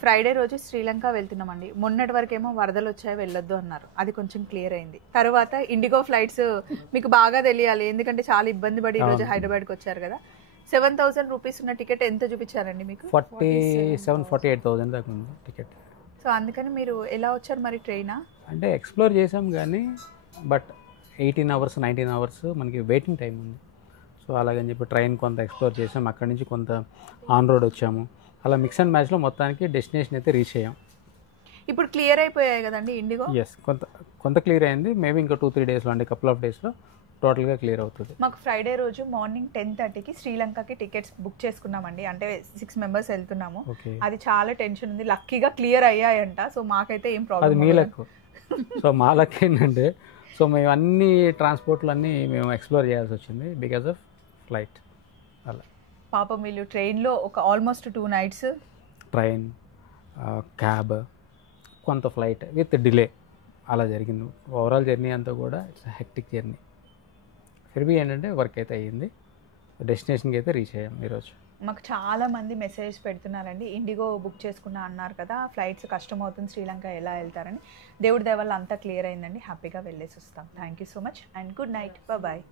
Friday రోజు శ్రీలంక వెళ్తున్నామండి. మొన్నటి వరకేమో వరదలు వచ్చాయి వెళ్ళొద్దు అన్నారు, అది కొంచెం క్లియర్ అయింది. తర్వాత ఇండిగో ఫ్లైట్స్ మీకు బాగా తెలియాలి, ఎందుకంటే చాలా ఇబ్బంది పడి ఈరోజు హైదరాబాద్కి వచ్చారు కదా. 7,000 రూపీస్ ఉన్న టికెట్ ఎంత చూపించారండి మీకు? 47,000-48,000 దాకా ఉంది టికెట్. సో అందుకని మీరు ఎలా వచ్చారు మరి? ట్రైనా అంటే ఎక్స్ప్లోర్ చేసాం కానీ బట్ 18 అవర్స్ 19 అవర్స్ మనకి వెయిటింగ్ టైం ఉంది. సో అలాగని చెప్పి ట్రైన్ కొంత ఎక్స్ప్లోర్ చేసాం, అక్కడి నుంచి కొంత ఆన్ రోడ్ వచ్చాము. అలా మిక్స్ అండ్ మ్యాచ్లో మొత్తానికి డెస్టినేషన్ అయితే రీచ్ అయ్యాం. ఇప్పుడు క్లియర్ అయిపోయాయి కదండి ఇండిగో? ఎస్, కొంత క్లియర్ అయింది. మేబీ ఇంకా 2-3 డేస్లో అంటే కపుల్ ఆఫ్ డేస్లో టోటల్గా క్లియర్ అవుతుంది. మాకు ఫ్రైడే రోజు మార్నింగ్ 10:30కి శ్రీలంకకి టికెట్స్ బుక్ చేసుకున్నామండి. అంటే 6 మెంబర్స్ వెళ్తున్నాము. అది చాలా టెన్షన్ ఉంది. లక్కీగా క్లియర్ అయ్యాయంట. సో మాకైతే ఏం ప్రాబ్లం. అది మీ లక్. సో మా లక్ ఏంటంటే సో మేము అన్ని ట్రాన్స్పోర్ట్లు అన్నీ మేము ఎక్స్ప్లోర్ చేయాల్సి వచ్చింది బికాస్ ఆఫ్ ఫ్లైట్. అలా పాపం వీళ్ళు ట్రైన్లో ఒక ఆల్మోస్ట్ 2 నైట్స్ ట్రైన్, క్యాబ్, కొంత ఫ్లైట్ విత్ డిలే అలా జరిగింది. ఓవరాల్ జర్నీ అంతా కూడా ఇట్స్ హెక్టిక్ జర్నీ. ఫిర్బీ ఏంటంటే వర్క్ అయితే అయ్యింది, డెస్టినేషన్కి అయితే రీచ్ అయ్యాం ఈరోజు. మాకు చాలా మంది మెసేజ్ పెడుతున్నారండి, ఇండిగో బుక్ చేసుకున్నా అన్నారు కదా, ఫ్లైట్స్ కష్టం అవుతుంది, శ్రీలంక ఎలా వెళ్తారని. దేవుడి దయ వల్ల అంతా క్లియర్ అయిందండి, హ్యాపీగా వెళ్ళేసి వస్తాం. Thank you so much and good night, bye.